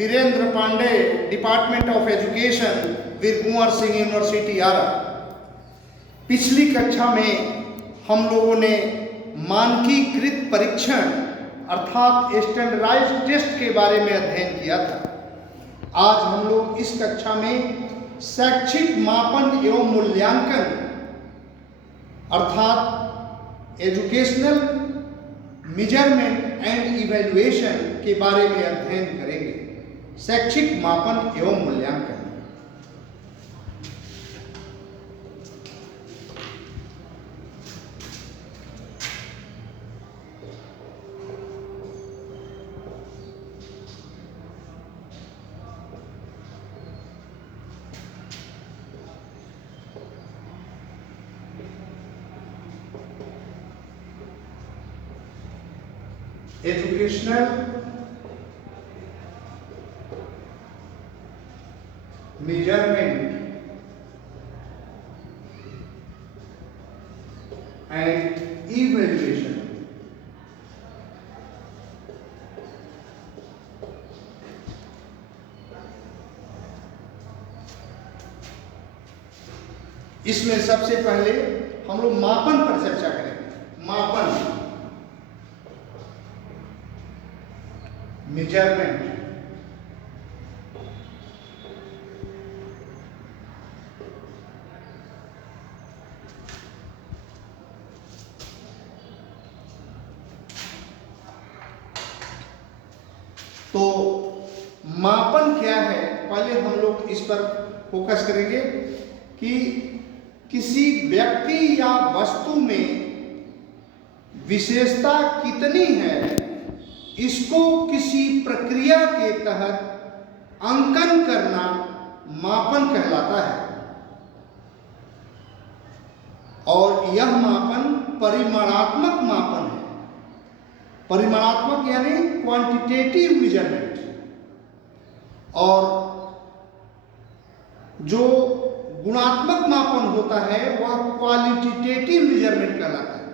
Virendra Pandey, department of education, Veer Kunwar Singh university Arrah. पिछली कक्षा में हम लोगों ने मानकीकृत परीक्षण अर्थात स्टैंडर्डाइज्ड टेस्ट के बारे में अध्ययन किया था। आज हम लोग इस कक्षा में शैक्षिक मापन एवं मूल्यांकन अर्थात एजुकेशनल मेजरमेंट एंड इवैल्यूएशन के बारे में अध्ययन करेंगे। शैक्षिक मापन एवं मूल्यांकन। Educational measurement and evaluation. इसमें सबसे पहले हम लोग मापन पर चर्चा करेंगे। मापन, मेजरमेंट, तो मापन क्या है पहले हम लोग इस पर फोकस करेंगे कि किसी व्यक्ति या वस्तु में विशेषता कितनी है, इसको किसी प्रक्रिया के तहत अंकन करना मापन कहलाता है। और यह मापन परिमाणात्मक मापन है। परिमाणात्मक यानी क्वांटिटेटिव मेजरमेंट। और जो गुणात्मक मापन होता है वह क्वालिटेटिव मेजरमेंट कहलाता है।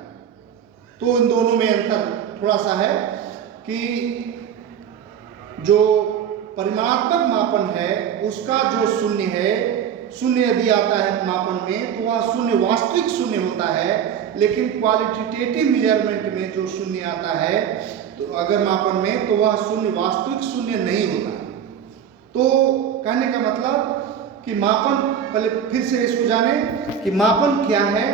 तो इन दोनों में अंतर थोड़ा सा है कि जो परिमाणात्मक मापन है उसका जो शून्य है, शून्य यदि आता है मापन में तो वह शून्य वास्तविक शून्य होता है। लेकिन क्वालिटेटिव मेजरमेंट में जो शून्य आता है तो अगर मापन में तो वह शून्य वास्तविक शून्य नहीं होता। तो कहने का मतलब कि मापन, पहले फिर से इसको जाने कि मापन क्या है।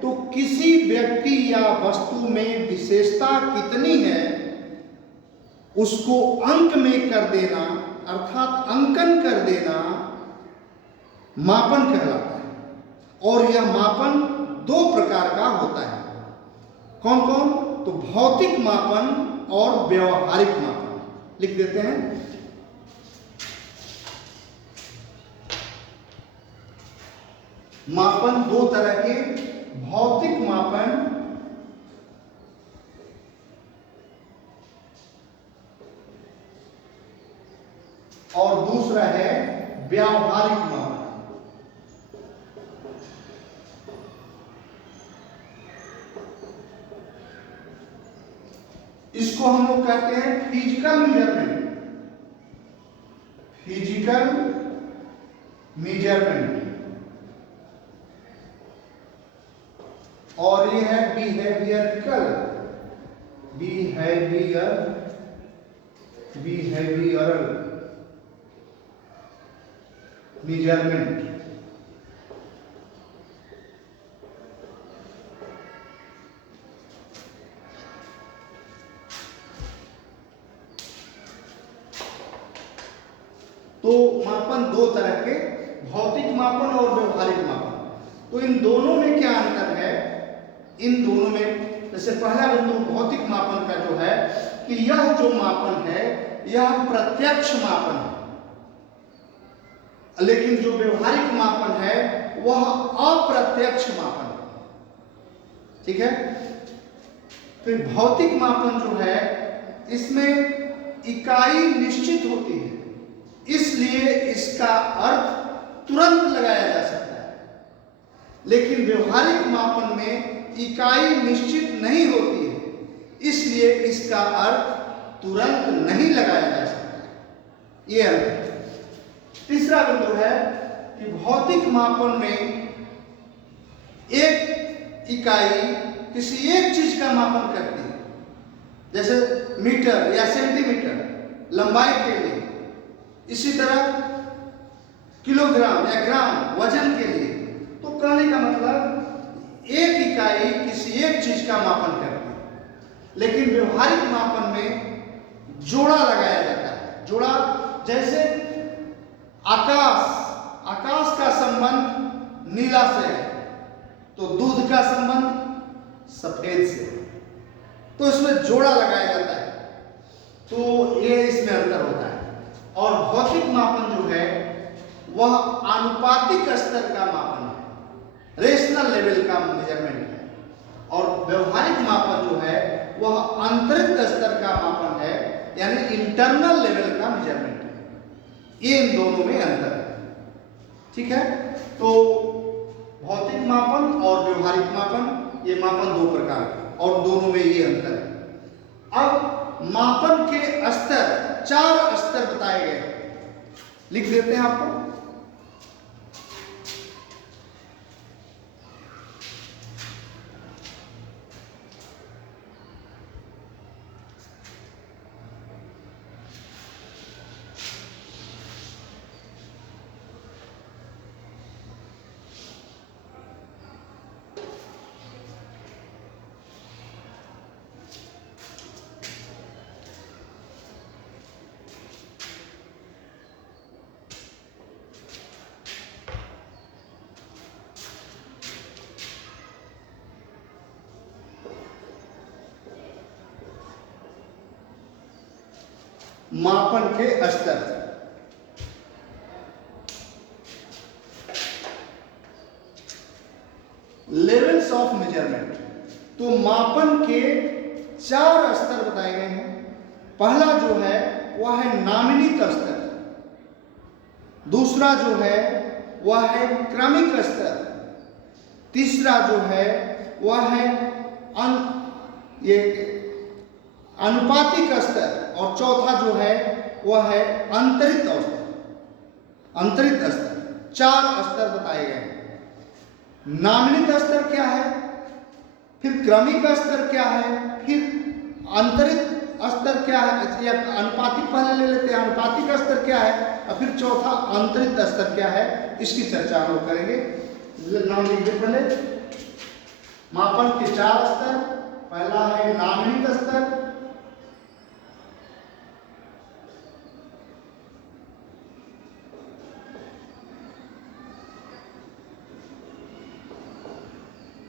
तो किसी व्यक्ति या वस्तु में विशेषता कितनी है उसको अंक में कर देना अर्थात अंकन कर देना मापन कहलाता है। और यह मापन दो प्रकार का होता है। कौन कौन? तो भौतिक मापन और व्यवहारिक मापन। लिख देते हैं। मापन दो तरह के, भौतिक मापन और दूसरा है व्यावहारिक मापन। इसको हम लोग कहते हैं फिजिकल मेजरमेंट। Physical measurement. और ये है बिहेवियरल मेजरमेंट। तो मापन दो तरह के, भौतिक मापन और व्यवहारिक मापन। तो इन दोनों में क्या अंतर है? इन दोनों में जैसे पहला बिंदु भौतिक मापन का जो है कि यह जो मापन है यह प्रत्यक्ष मापन है। लेकिन जो व्यवहारिक मापन है वह अप्रत्यक्ष मापन है। ठीक है। फिर भौतिक मापन जो है इसमें इकाई निश्चित होती है, इसलिए इसका अर्थ तुरंत लगाया जा सकता है। लेकिन व्यवहारिक मापन में इकाई निश्चित नहीं होती है, इसलिए इसका अर्थ तुरंत नहीं लगाया जा सकता। ये अंतर। तीसरा बिंदु है कि भौतिक मापन में एक इकाई किसी एक चीज का मापन करती है, जैसे मीटर या सेंटीमीटर लंबाई के लिए, इसी तरह किलोग्राम या ग्राम वजन के लिए। तो कहने का मतलब एक इकाई किसी एक चीज का मापन करती है, लेकिन व्यवहारिक मापन में जोड़ा लगाया जाता है। जोड़ा जैसे आकाश का संबंध नीला से है, तो दूध का संबंध सफेद से है, तो इसमें जोड़ा लगाया जाता है। तो ये इसमें अंतर होता है। और भौतिक मापन जो है वह आनुपातिक स्तर का मापन है, रेशनल लेवल का मेजरमेंट है। और व्यवहारिक मापन जो है वह आंतरिक स्तर का मापन है, यानी इंटरनल लेवल का मेजरमेंट है। ये इन दोनों में अंतर है। ठीक है, तो भौतिक मापन और व्यवहारिक मापन, ये मापन दो प्रकार के, और दोनों में ये अंतर है। अब मापन के स्तर, 4 स्तर बताए गए, लिख देते हैं आपको। मापन के स्तर, लेवल्स ऑफ मेजरमेंट। तो मापन के 4 स्तर बताए गए हैं। पहला जो है वह है नामिनिक स्तर, दूसरा जो है वह है क्रमिक स्तर, तीसरा जो है वह है अनुपातिक स्तर, और चौथा जो है वह है अंतरित स्तर। अंतरित स्तर 4 स्तर बताए गए हैं। नामिनिक स्तर क्या है, फिर क्रमिक स्तर क्या है, फिर अंतरित स्तर क्या है, या अनुपातिक पहले ले लेते हैं, अनुपातिक स्तर क्या है, और फिर चौथा अंतरित स्तर क्या है, इसकी चर्चा हम लोग करेंगे। नाम लिख दे पहले। मापन के 4 स्तर, पहला है नामिनिक स्तर,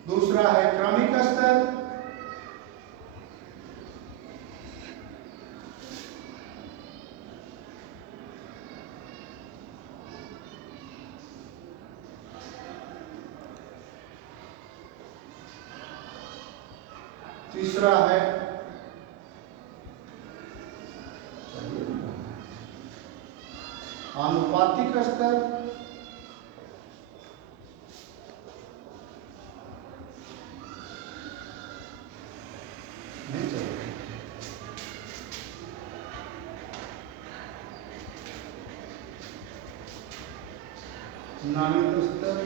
दूसरा है क्रमिक स्तर, तीसरा है आनुपातिक स्तर, नामिक स्तर,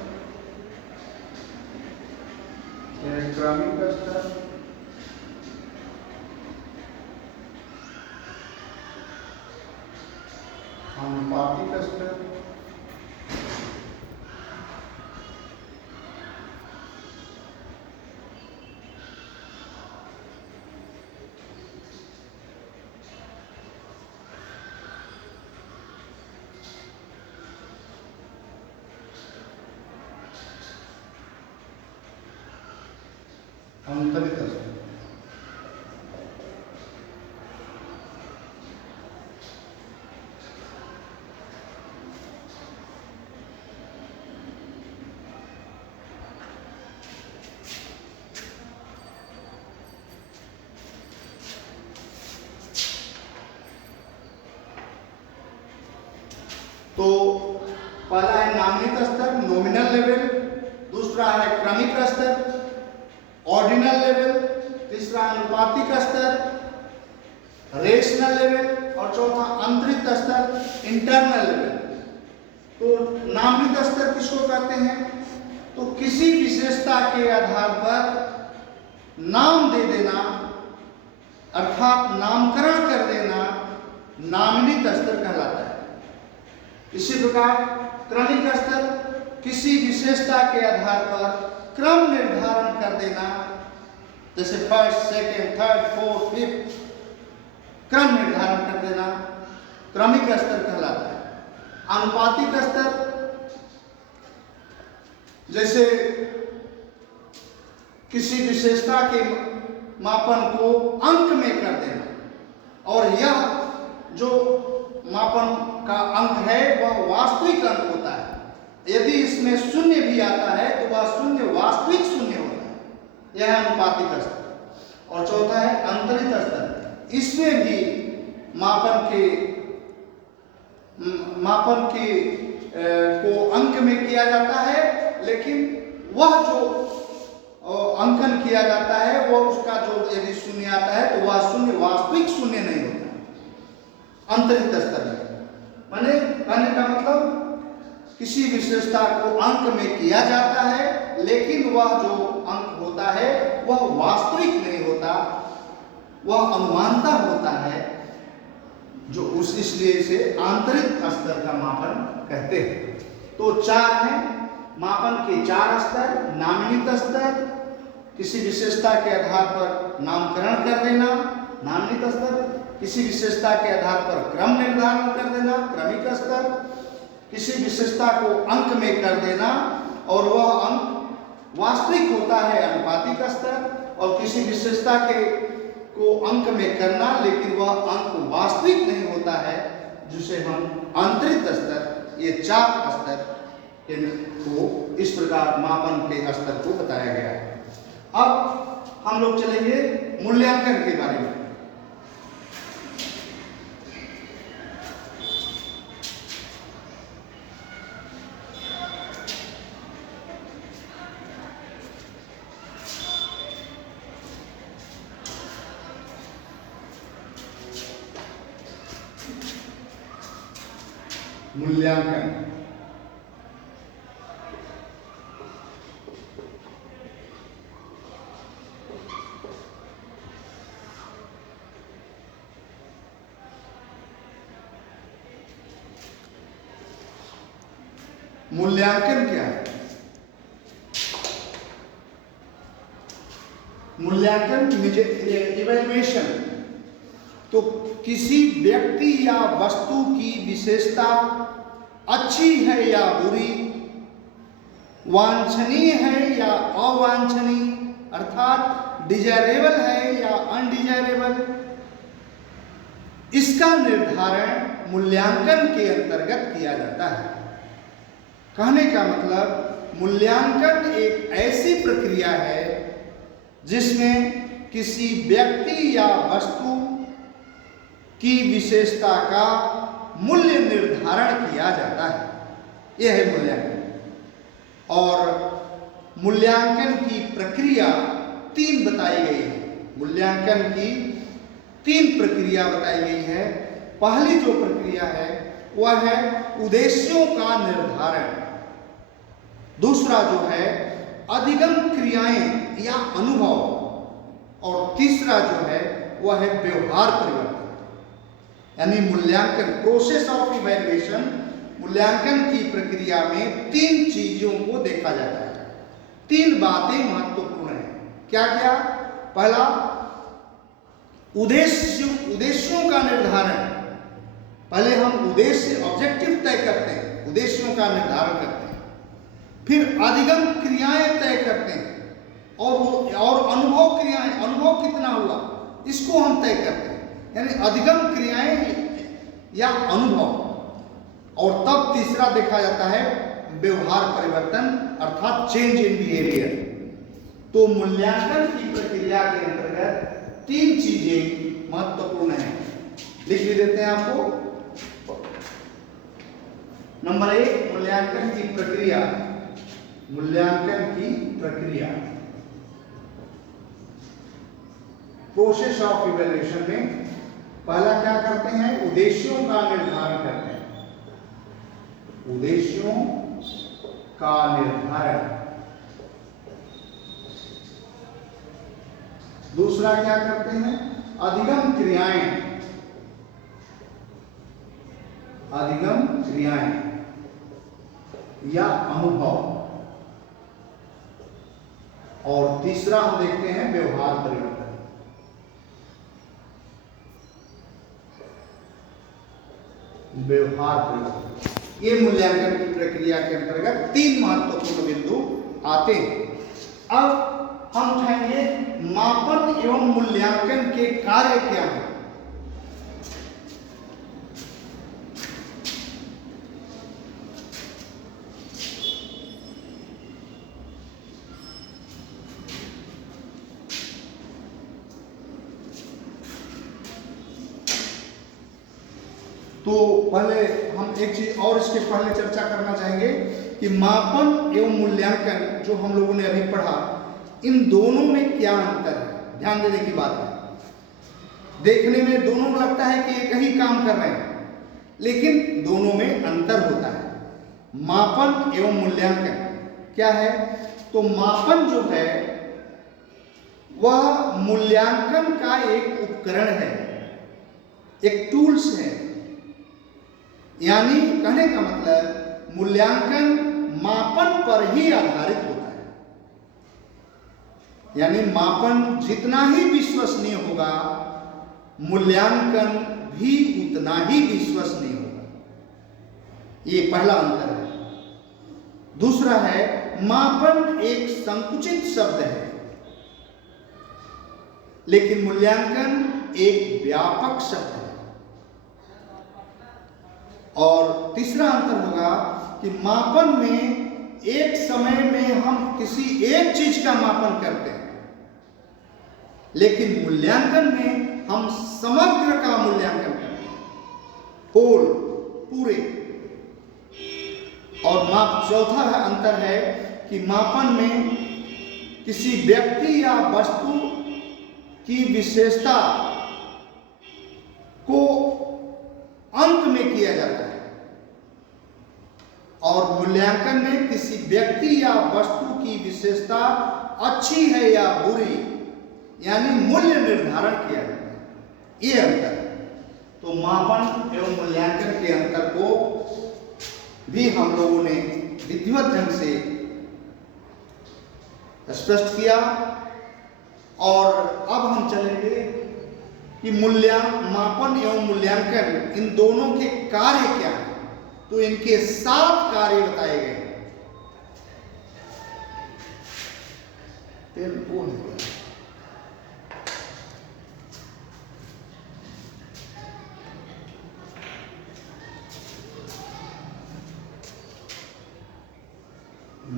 क्रमिक स्तर, आनुपातिक स्तर, अंतरित स्तर। तो पहला है नामिनिक स्तर, नॉमिनल लेवल, दूसरा है क्रमिक स्तर, ऑर्डिनल लेवल, तीसरा अनुपातिक स्तर, रेशनल लेवल, और चौथा आंतरिक स्तर, इंटरनल लेवल। तो नामित स्तर किसको कहते हैं? तो किसी विशेषता के आधार पर नाम दे देना अर्थात नामकरण कर देना नामित स्तर कहलाता है। इसी प्रकार क्रमिक स्तर किसी विशेषता के आधार पर क्रम निर्धारण कर देना, जैसे first, second, third, fourth, fifth, क्रम निर्धारण कर देना क्रमिक स्तर कहलाता है। आनुपातिक स्तर जैसे किसी विशेषता के मापन को अंक में कर देना और यह जो मापन का अंक है वह वास्तविक अंक होता है। यदि इसमें शून्य भी आता है तो वह शून्य वास्तविक शून्य होता है, यह है अनुपातिक स्तर। और चौथा है अंतरित स्तर, इसमें भी मापन के को अंक में किया जाता है, लेकिन वह जो अंकन किया जाता है वह उसका जो यदि शून्य आता है तो वह शून्य वास्तविक शून्य नहीं होता अंतरित स्तर में। माने कहने का मतलब किसी विशेषता को अंक में किया जाता है लेकिन वह जो अंक होता है वह वास्तविक नहीं होता, वह अनुमानता होता है, जो उस इसलिए इसे आंतरिक स्तर का मापन कहते हैं। तो चार हैं मापन के चार स्तर। नामित स्तर किसी विशेषता के आधार पर नामकरण कर देना नामित स्तर, किसी विशेषता के आधार पर क्रम निर्धारण कर देना क्रमिक स्तर, किसी विशेषता को अंक में कर देना और वह अंक वास्तविक होता है अनुपातिक स्तर, और किसी विशेषता को अंक में करना लेकिन वह अंक वास्तविक नहीं होता है जिसे हम आंतरिक स्तर। ये चार स्तर को इस प्रकार मापन के स्तर को बताया गया है। अब हम लोग चलेंगे मूल्यांकन के बारे में। मूल्यांकन मूल्यांकन क्या है? मूल्यांकन इवैल्यूएशन तो किसी व्यक्ति या वस्तु की विशेषता अच्छी है या बुरी, वांछनीय है या अवांछनीय, अर्थात डिजायरेबल है या अनडिजायरेबल, इसका निर्धारण मूल्यांकन के अंतर्गत किया जाता है। कहने का मतलब मूल्यांकन एक ऐसी प्रक्रिया है जिसमें किसी व्यक्ति या वस्तु की विशेषता का मूल्य निर्धारण किया जाता है, यह है मूल्यांकन। और मूल्यांकन की प्रक्रिया तीन बताई गई है। मूल्यांकन की तीन प्रक्रिया बताई गई है। पहली जो प्रक्रिया है वह है उद्देश्यों का निर्धारण, दूसरा जो है अधिगम क्रियाएं या अनुभव, और तीसरा जो है वह है व्यवहार परिवर्तन। यानी मूल्यांकन प्रोसेस ऑफ इवैल्यूएशन, मूल्यांकन की प्रक्रिया में तीन चीजों को देखा जाता है। तीन बातें महत्वपूर्ण हैं। क्या क्या? पहला उद्देश्यों का निर्धारण। पहले हम उद्देश्य ऑब्जेक्टिव तय करते हैं, उद्देश्यों का निर्धारण करते हैं, फिर अधिगम क्रियाएं तय करते हैं और अनुभव क्रियाएं, अनुभव कितना हुआ इसको हम तय करते हैं, यानी अधिगम क्रियाएं या अनुभव। और तब तीसरा देखा जाता है व्यवहार परिवर्तन अर्थात चेंज इन बिहेवियर। तो मूल्यांकन की प्रक्रिया के अंतर्गत तीन चीजें महत्वपूर्ण हैं, लिख भी देते हैं आपको। नंबर एक, मूल्यांकन की प्रक्रिया। मूल्यांकन की प्रक्रिया प्रोसेस ऑफ इवैल्यूएशन में पहला क्या करते हैं, उद्देश्यों का निर्धारण करते हैं, उद्देश्यों का निर्धारण। दूसरा क्या करते हैं, अधिगम क्रियाएं, अधिगम क्रियाएं या अनुभव। और तीसरा हम देखते हैं व्यवहार परिवर्तन। व्यवहार परिवर्तन, ये मूल्यांकन की प्रक्रिया के अंतर्गत 3 महत्वपूर्ण बिंदु आते हैं। अब हम उठाएंगे मापन एवं मूल्यांकन के कार्य क्या हैं। तो पहले हम एक चीज और इसके पहले चर्चा करना चाहेंगे कि मापन एवं मूल्यांकन जो हम लोगों ने अभी पढ़ा, इन दोनों में क्या अंतर है, ध्यान देने की बात है। देखने में दोनों लगता है कि एक ही काम कर रहे हैं, लेकिन दोनों में अंतर होता है। मापन एवं मूल्यांकन क्या है, तो मापन जो है वह मूल्यांकन का एक उपकरण है, एक टूल्स है। यानी कहने का मतलब मूल्यांकन मापन पर ही आधारित होता है। यानी मापन जितना ही विश्वसनीय होगा, मूल्यांकन भी उतना ही विश्वसनीय होगा। ये पहला अंतर है। दूसरा है, मापन एक संकुचित शब्द है, लेकिन मूल्यांकन एक व्यापक शब्द है। और तीसरा अंतर होगा कि मापन में एक समय में हम किसी एक चीज का मापन करते हैं, लेकिन मूल्यांकन में हम समग्र का मूल्यांकन करते हैं, होल, पूरे। और चौथा अंतर है कि मापन में किसी व्यक्ति या वस्तु की विशेषता को अंत में किया जाता है, और मूल्यांकन में किसी व्यक्ति या वस्तु की विशेषता अच्छी है या बुरी, यानी मूल्य निर्धारण किया जाता है। ये अंतर है। तो मापन एवं मूल्यांकन के अंतर को भी हम लोगों ने विधिवत ढंग से स्पष्ट किया। और अब हम चलेंगे कि मापन एवं मूल्यांकन इन दोनों के कार्य क्या हैं। तो इनके 7 कार्य बताए गए।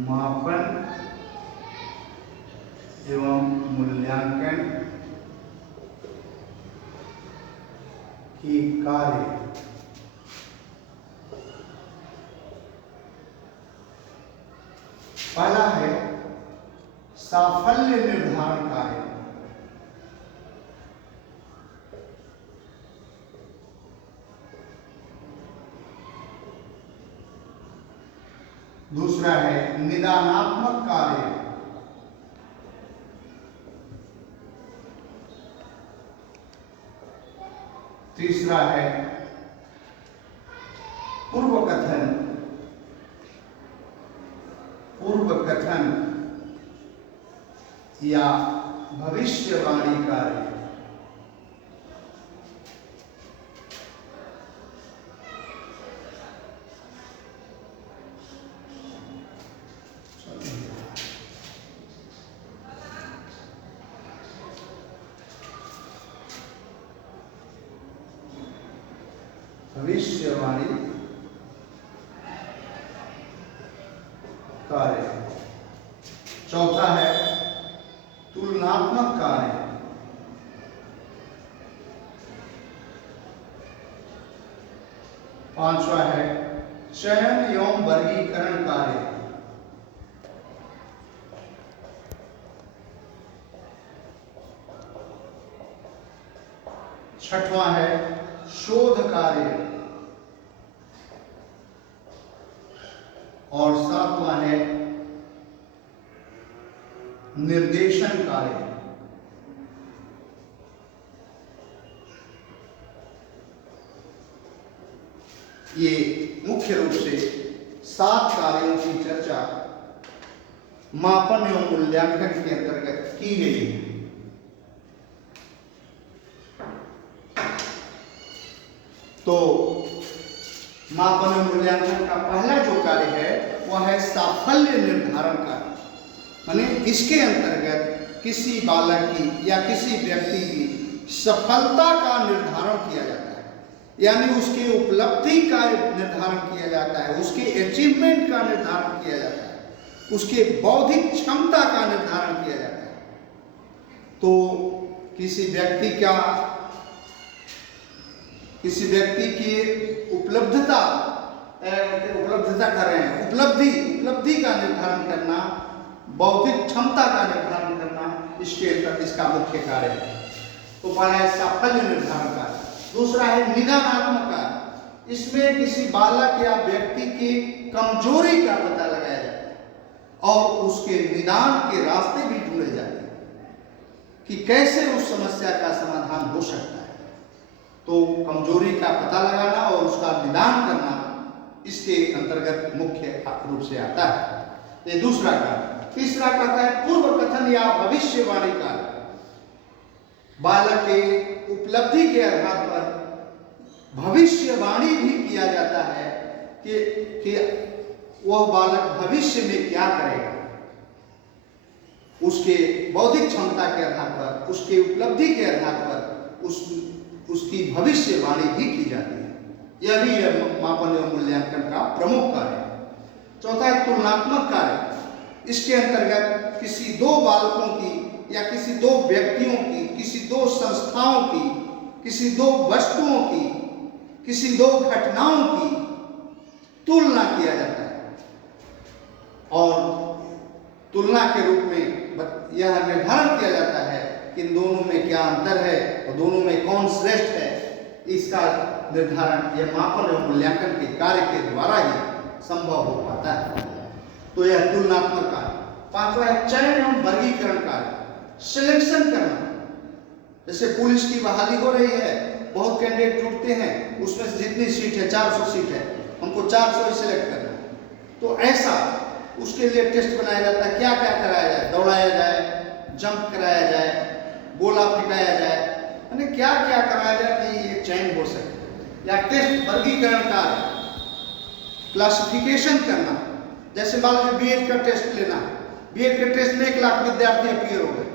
मापन एवं मूल्यांकन की कार्य। पहला है साफल्य निर्धारण कार्य। दूसरा है निदानात्मक कार्य। तीसरा है पूर्व कथन या भविष्यवाणी कार्य। भविष्यवाणी कार्य। चौथा है तुलनात्मक कार्य। पांचवा है चयन एवं वर्गीकरण कार्य। छठवां है शोध कार्य और सातवां है निर्देशन कार्य। ये मुख्य रूप से 7 कार्यों की चर्चा मापन एवं मूल्यांकन के अंतर्गत की गई है। तो मापन एवं मूल्यांकन का पहला जो कार्य है वह है साफल्य निर्धारण कार्य। माने इसके अंतर्गत किसी बालक की या किसी व्यक्ति की सफलता का निर्धारण किया जाता है, यानी उसकी उपलब्धि का निर्धारण किया जाता है, उसके अचीवमेंट का निर्धारण किया जाता है, उसके बौद्धिक क्षमता का निर्धारण किया जाता है। तो किसी व्यक्ति की उपलब्धता कर रहे हैं, उपलब्धि का निर्धारण करना, बौद्धिक क्षमता का निर्धारण करना इसका मुख्य कार्य है। तो पहला है साफल्य निर्धारण कार्य। दूसरा है निदानात्मक कार्य। इसमें किसी बालक या व्यक्ति की कमजोरी का पता लगाया जाता है और उसके निदान के रास्ते भी ढूंढे जाते हैं कि कैसे उस समस्या का समाधान हो सकता है। तो कमजोरी का पता लगाना और उसका निदान करना इसके अंतर्गत मुख्य रूप से आता है। ये दूसरा कार्य। तीसरा कहता है पूर्व कथन या भविष्यवाणी कार्य। बालक के उपलब्धि के आधार पर भविष्यवाणी भी किया जाता है कि वह बालक भविष्य में क्या करेगा। उसके बौद्धिक क्षमता के आधार पर, उसके उपलब्धि के आधार पर उसकी भविष्यवाणी भी की जाती है। यह भी मापन एवं मूल्यांकन का प्रमुख कार्य है। चौथा है तुलनात्मक कार्य। इसके अंतर्गत किसी दो बालकों की या किसी दो व्यक्तियों की, किसी दो संस्थाओं की, किसी दो वस्तुओं की, किसी दो घटनाओं की तुलना किया जाता है और तुलना के रूप में यह निर्धारण किया जाता है कि इन दोनों में क्या अंतर है और दोनों में कौन श्रेष्ठ है। इसका निर्धारण यह मापन एवं मूल्यांकन के कार्य के द्वारा ही संभव हो पाता है। तो यह तुलनात्मक कार्य। पांचवा है चयन एवं वर्गीकरण कार्य, सिलेक्शन करना। जैसे पुलिस की बहाली हो रही है, बहुत कैंडिडेट जुटते हैं, उसमें से जितनी सीट है 400 सीट है, हमको 400 ही सिलेक्ट करना है। तो ऐसा उसके लिए टेस्ट बनाया जाता है, क्या क्या कराया जाए, दौड़ाया जाए, जंप कराया जाए, गोला फेंकाया जाए, यानी क्या क्या कराया जाए कि ये चयन हो सके। या टेस्ट वर्गीकरण कार्य, क्लासिफिकेशन करना। जैसे मान लीजिए बीएड का टेस्ट लेना है, बीएड के टेस्ट में 1 लाख विद्यार्थी अपीयर हो गए,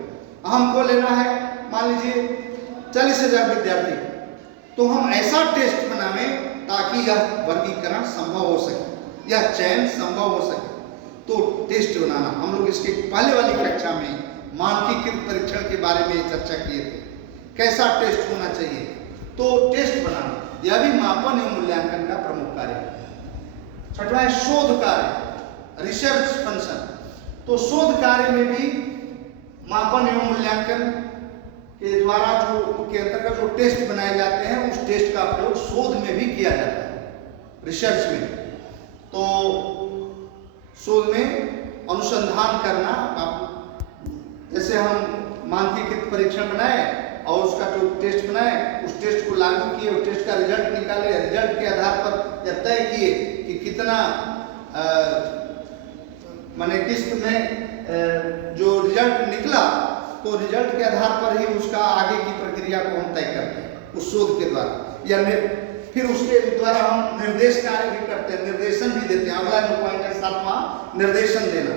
हमको लेना है मान लीजिए 40,000 विद्यार्थी। तो हम ऐसा टेस्ट बनावें ताकि यह वर्गीकरण संभव हो सके, यह चयन संभव हो सके। तो टेस्ट बनाना, हम लोग इसके पहले वाली कक्षा में मानकीकृत परीक्षण के बारे में चर्चा किए थे, कैसा टेस्ट होना चाहिए। तो टेस्ट बनाना यह भी मापन एवं मूल्यांकन का प्रमुख कार्य है। छठवां है शोध कार्य, रिसर्च फंक्शन। तो शोध कार्य में भी मापन एवं मूल्यांकन के द्वारा के अंतर्गत जो टेस्ट बनाए जाते हैं, उस टेस्ट का प्रयोग शोध में भी किया जाता है, रिसर्च में। तो शोध में अनुसंधान करना, जैसे हम मानकीकृत परीक्षण बनाए और उसका जो टेस्ट बनाए, उस टेस्ट को लागू किए, उस टेस्ट का रिजल्ट निकाले, रिजल्ट के आधार पर यह तय किए कि कितना माने किस्त में जो रिजल्ट निकला, तो रिजल्ट के आधार पर ही उसका आगे की प्रक्रिया को हम तय करते हैं उस शोध के द्वारा। या फिर उसके द्वारा हम निर्देश कार्य भी करते हैं, निर्देशन भी देते हैं। अगला जो पॉइंट है 7वां, निर्देशन देना।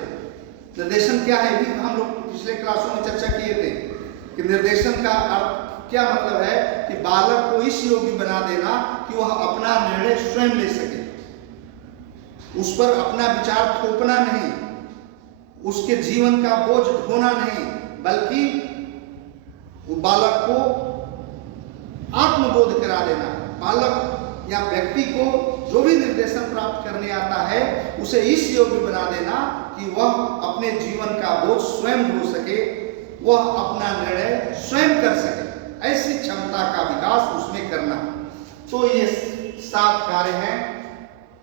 निर्देशन क्या है, भी हम लोग पिछले क्लासों में चर्चा किए थे कि निर्देशन का अर्थ क्या मतलब है कि बालक को इस योग्य बना देना कि वह अपना निर्णय स्वयं ले सके, उस पर अपना विचार थोपना नहीं, उसके जीवन का बोझ ढोना नहीं, बल्कि बालक को आत्मबोध करा देना। बालक या व्यक्ति को जो भी निर्देशन प्राप्त करने आता है, उसे इस योग्य बना देना कि वह अपने जीवन का बोझ स्वयं ढो सके, वह अपना निर्णय स्वयं कर सके। ऐसी क्षमता का विकास उसमें करना। तो ये 7 कार्य हैं।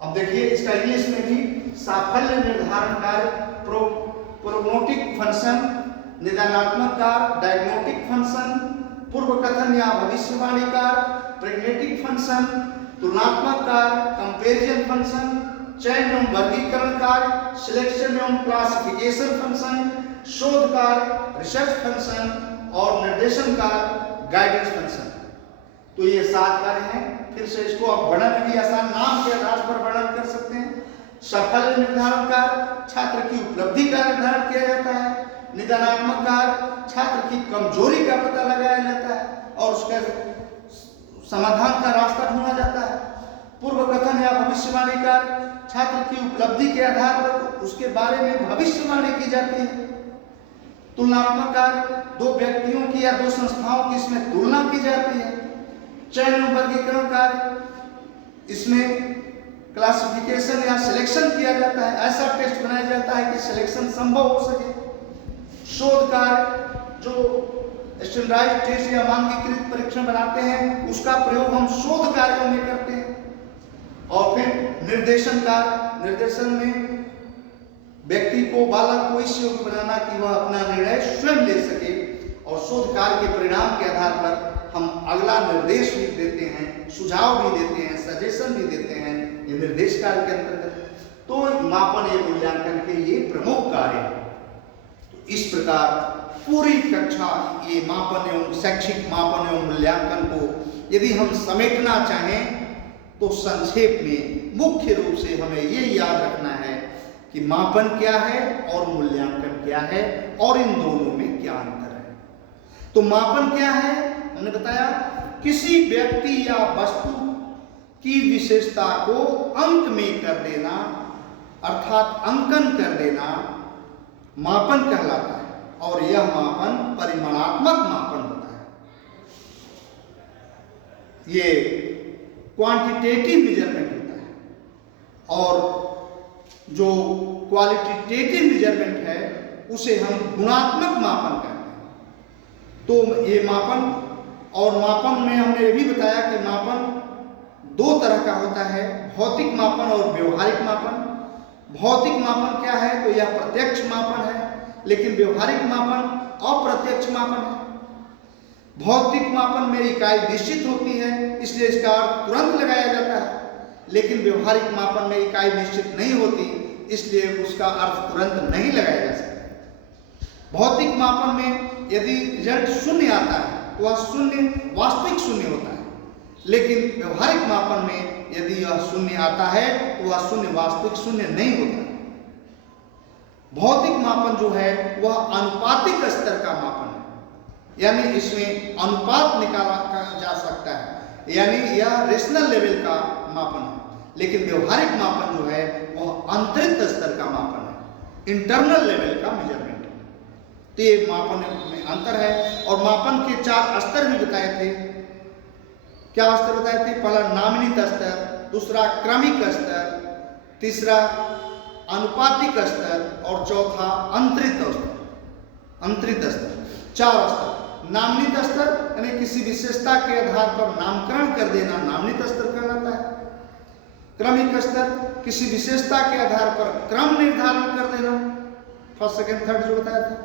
अब देखिए इसका इंग्लिश में भी साफल्य निर्धारण कार्य, प्रोग्नोटिक फंक्शन, निदानात्मक कार्य, डायग्नोस्टिक फंक्शन, पूर्व कथन या भविष्यवाणी कार्य, प्रेग्नेटिक फंक्शन, तुलनात्मक कार्य, कंपैरिजन फंक्शन, चयन एवं वर्गीकरण कार्य, सिलेक्शन एवं क्लासिफिकेशन फंक्शन, शोध कार्य, रिसर्च फंक्शन और निर्देशन कार्य, गाइडेंस फंक्शन। तो ये 7 कार्य हैं। फिर से इसको आप वर्णन भी आसान नाम के आधार पर वर्णन कर सकते हैं। साफल्य निर्धारण कार्य, छात्र की उपलब्धि का निर्धारण किया जाता है। निदानात्मक कार्य, छात्र की कमजोरी का पता लगाया जाता है और उसका समाधान का रास्ता ढूंढा जाता है। पूर्व कथन या भविष्यवाणी कार्य, छात्र की उपलब्धि के आधार पर उसके बारे में भविष्यवाणी की जाती है। तुलनात्मक कार्य, 2 व्यक्तियों की या 2 संस्थाओं की इसमें तुलना की जाती है। चयन एवं वर्गीकरण कार्य, इसमें क्लासिफिकेशन या सिलेक्शन किया जाता है, ऐसा टेस्ट बनाया जाता है कि सिलेक्शन संभव हो सके। शोध कार्य, जो स्टैंडर्डाइज्ड टेस्ट या मानकीकृत परीक्षण बनाते हैं, उसका प्रयोग हम शोध कार्यों में करते हैं। और फिर निर्देशन कार्य, निर्देशन में व्यक्ति को, बालक को इस योग्य बनाना कि वह अपना निर्णय स्वयं ले सके और शोध कार्य के परिणाम के आधार पर हम अगला निर्देश भी देते हैं, सुझाव भी देते हैं, सजेशन भी देते हैं, ये निर्देश कार्य के अंतर्गत। तो मापन एवं मूल्यांकन के ये प्रमुख कार्य हैं। तो इस प्रकार पूरी कक्षा ये मापन एवं शैक्षिक मापन एवं मूल्यांकन को यदि हम समेटना चाहें तो संक्षेप में मुख्य रूप से हमें ये याद रखना है कि मापन क्या है और मूल्यांकन क्या है और इन दोनों में क्या अंतर है। तो मापन क्या है, हमने बताया किसी व्यक्ति या वस्तु की विशेषता को अंक में कर देना अर्थात अंकन कर देना मापन कहलाता है और यह मापन परिमाणात्मक मापन होता है। ये क्वांटिटेटिव मेजरमेंट होता है और जो क्वालिटेटिव मेजरमेंट है उसे हम गुणात्मक मापन कहते हैं। तो ये मापन और मापन में हमने ये भी बताया कि मापन 2 तरह का होता है, भौतिक मापन और व्यवहारिक मापन। भौतिक मापन क्या है, तो यह प्रत्यक्ष मापन है, लेकिन व्यवहारिक मापन अप्रत्यक्ष मापन है। भौतिक मापन में इकाई निश्चित होती है इसलिए इसका अर्थ तुरंत लगाया जाता है, लेकिन व्यवहारिक मापन में इकाई निश्चित नहीं होती इसलिए उसका अर्थ तुरंत नहीं लगाया जा सकता। भौतिक मापन में यदि रिजल्ट 0 आता है तो वह 0 वास्तविक 0 होता है, लेकिन व्यवहारिक मापन में यदि यह 0 आता है तो वह 0 वास्तविक 0 नहीं होता। भौतिक मापन जो है वह अनुपातिक स्तर का मापन है, यानी इसमें अनुपात निकाला जा सकता है, यानी यह रेशनल लेवल का मापन है। लेकिन व्यवहारिक मापन जो है वह आंतरिक स्तर का मापन है, इंटरनल लेवल का मेजरमेंट है। तो ये मापन में अंतर है। और मापन के 4 स्तर भी बताए थे। क्या स्तर बताए थे? पहला नामित स्तर, दूसरा क्रमिक स्तर, तीसरा अनुपातिक स्तर और चौथा अंतरित स्तर। अंतरित स्तर 4 स्तर। नामित स्तर यानी किसी विशेषता के आधार पर नामकरण कर देना नामित स्तर कहलाता है। क्रमिक स्तर किसी विशेषता के आधार पर क्रम निर्धारण कर देना, फर्स्ट सेकंड थर्ड जो बताया था,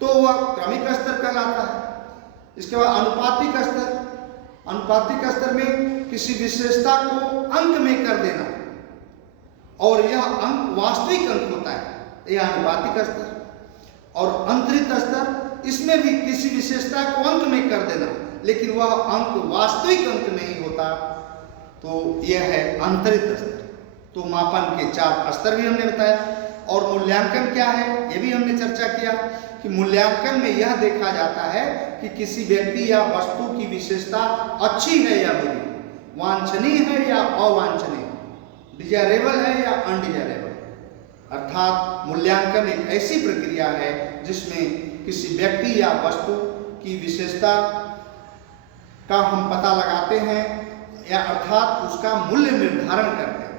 तो वह क्रमिक स्तर कहलाता है। इसके बाद अनुपातिक स्तर, अनुपातिक स्तर में किसी विशेषता को अंक में कर देना और यह अंक वास्तविक अंक होता है, यह अनुपातिक स्तर। और अंतरित स्तर, इसमें भी किसी विशेषता को अंक में कर देना लेकिन वह अंक वास्तविक अंक नहीं होता, तो यह है अंतरित स्तर। तो मापन के 4 स्तर भी हमने बताया। और मूल्यांकन क्या है यह भी हमने चर्चा किया कि मूल्यांकन में यह देखा जाता है कि किसी व्यक्ति या वस्तु की विशेषता अच्छी है या बुरी, वांछनीय है या अवांछनीय, डिजायरेबल है या अनडिजायरेबल। अर्थात मूल्यांकन एक ऐसी प्रक्रिया है जिसमें किसी व्यक्ति या वस्तु की विशेषता का हम पता लगाते हैं या अर्थात उसका मूल्य निर्धारण करते हैं।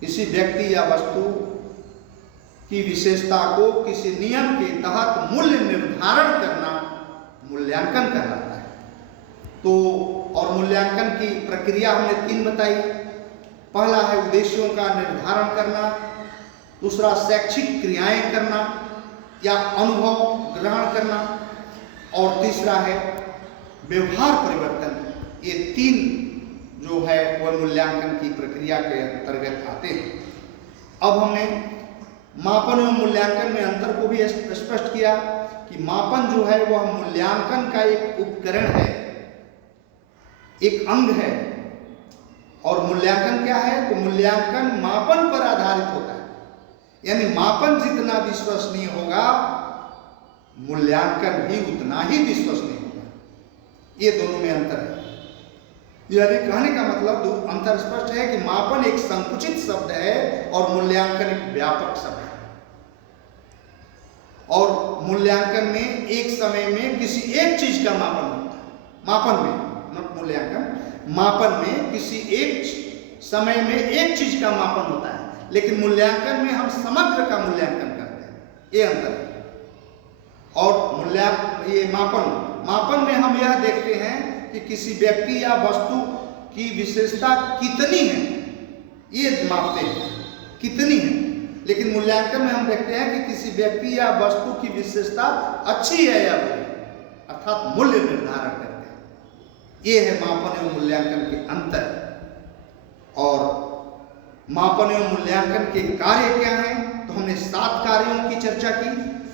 किसी व्यक्ति या वस्तु की विशेषता को किसी नियम के तहत मूल्य निर्धारण करना मूल्यांकन कहलाता है। तो और मूल्यांकन की प्रक्रिया हमने 3 बताई। पहला है उद्देश्यों का निर्धारण करना, दूसरा शैक्षिक क्रियाएं करना या अनुभव ग्रहण करना, और तीसरा है व्यवहार परिवर्तन। ये 3 जो है वह मूल्यांकन की प्रक्रिया के अंतर्गत आते हैं। अब हमने मापन एवं मूल्यांकन में अंतर को भी स्पष्ट किया कि मापन जो है वह मूल्यांकन का एक उपकरण है, एक अंग है, और मूल्यांकन क्या है? तो मूल्यांकन मापन पर आधारित होता है, यानी मापन जितना विश्वसनीय होगा मूल्यांकन भी उतना ही विश्वसनीय होगा। ये दोनों में अंतर है। यानी कहने का मतलब अंतर स्पष्ट है कि मापन एक संकुचित शब्द है और मूल्यांकन एक व्यापक शब्द है। और मूल्यांकन में एक समय में किसी एक चीज का मापन होता है, मापन में नॉट मूल्यांकन, मापन में किसी एक समय में एक चीज का मापन होता है, लेकिन मूल्यांकन में हम समग्र का मूल्यांकन करते हैं। ये अंतर है। और ये मापन में हम यह देखते हैं कि किसी व्यक्ति या वस्तु की विशेषता कितनी है, ये मापते हैं कितनी है। लेकिन मूल्यांकन में हम देखते हैं कि किसी व्यक्ति या वस्तु की विशेषता अच्छी है या बुरी, अर्थात मूल्य निर्धारण करते हैं। ये है मापन एवं मूल्यांकन के अंतर। और मापन एवं मूल्यांकन के कार्य क्या हैं? तो हमने 7 कार्यों की चर्चा की।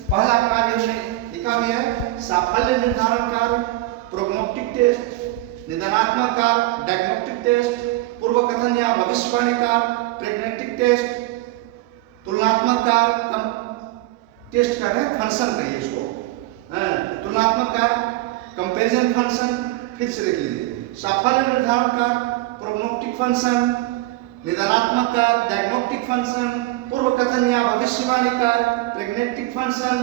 पहला कार्य हमने लिखा भी है, साफल्य निर्धारण कार्य, प्रोग्नोस्टिक टेस्ट, निदानात्मक कार्य, डायग्नोस्टिक टेस्ट, पूर्व कथन या भविष्यवाणी कार्य, प्रेग्नेटिक टेस्ट, तुलनात्मक कार्य, टेस्ट कर रहे हैं फंक्शन कहिए इसको, तुलनात्मक कार्य, कंपैरिजन फंक्शन। फिर से देख लीजिए, साफल्य निर्धारण कार्य, प्रोग्नोस्टिक फंक्शन, निदानात्मक कार्य, डायग्नोस्टिक फंक्शन, पूर्व कथन या भविष्यवाणी कार्य, प्रेग्नेटिक फंक्शन,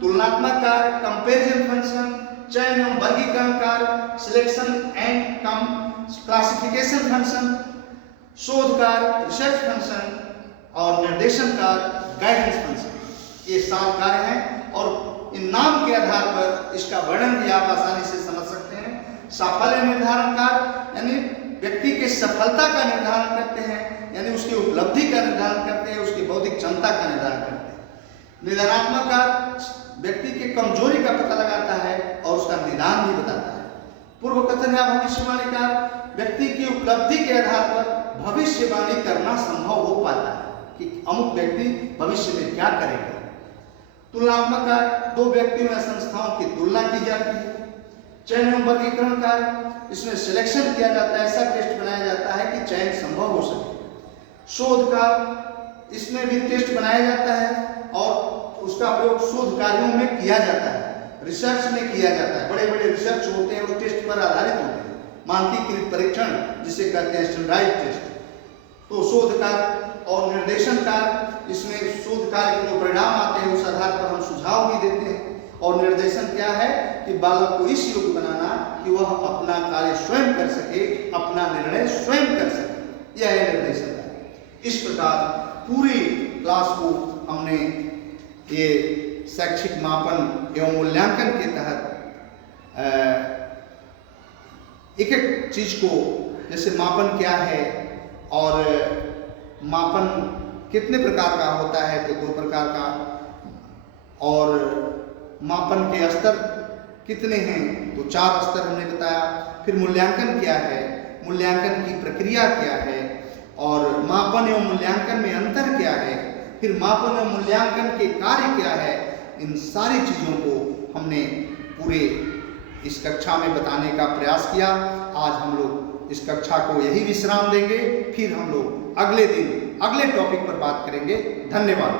तुलनात्मक कार्य, कंपैरिजन फंक्शन, चयन एवं वर्गीकरण कार्य, सिलेक्शन एंड क्लासिफिकेशन फंक्शन, शोध कार्य, रिसर्च फंक्शन, और निर्देशन कार्य, गाइडेंस फंक्शन। ये 7 कार्य हैं और इन नाम के आधार पर इसका वर्णन भी आप आसानी से समझ सकते हैं। साफल्य निर्धारण कार्य यानी व्यक्ति के सफलता का निर्धारण करते हैं, यानी उसकी उपलब्धि का निर्धारण करते हैं, उसकी बौद्धिक क्षमता का निर्धारण करते हैं। निदानात्मक कार्य व्यक्ति के कमजोरी का पता लगाता है और उसका निदान भी बताता है। पूर्व कथन या भविष्यवाणी कार्य व्यक्ति की उपलब्धि के आधार पर भविष्यवाणी करना संभव हो पाता है कि अमुक व्यक्ति भविष्य में क्या करेगा। तुलनात्मक कार्य 2 व्यक्तियों या संस्थाओं की तुलना की जाती है। चयन एवं वर्गीकरण कार्य इसमें सिलेक्शन किया जाता है, ऐसा टेस्ट बनाया जाता है कि चयन संभव हो सके। शोध कार्य इसमें भी टेस्ट बनाया जाता है और उसका प्रयोग शोध कार्यों में किया जाता है, रिसर्च में किया जाता है। बड़े बड़े रिसर्च होते हैं, उस टेस्ट पर आधारित होते हैं, मानकीकृत परीक्षण जिसे कहते हैं स्टैंडर्डाइज्ड टेस्ट। तो शोध कार्य और निर्देशन कार्य, इसमें शोध कार्य के जो परिणाम आते हैं उस आधार पर हम सुझाव भी देते हैं। और निर्देशन क्या है कि बालक को इस योग्य बनाना कि वह अपना कार्य स्वयं कर सके, अपना निर्णय स्वयं कर सके, यह है निर्देशन कार्य। इस प्रकार पूरी क्लास को हमने ये शैक्षिक मापन एवं मूल्यांकन के तहत एक एक चीज को, जैसे मापन क्या है और मापन कितने प्रकार का होता है, तो 2 प्रकार का, और मापन के स्तर कितने हैं, तो 4 स्तर हमने बताया। फिर मूल्यांकन क्या है, मूल्यांकन की प्रक्रिया क्या है, और मापन एवं मूल्यांकन में अंतर क्या है, फिर मापन एवं मूल्यांकन के कार्य क्या है। इन सारी चीज़ों को हमने पूरे इस कक्षा में बताने का प्रयास किया। आज हम लोग इस कक्षा को यही विश्राम देंगे, फिर हम लोग अगले दिन अगले टॉपिक पर बात करेंगे। धन्यवाद।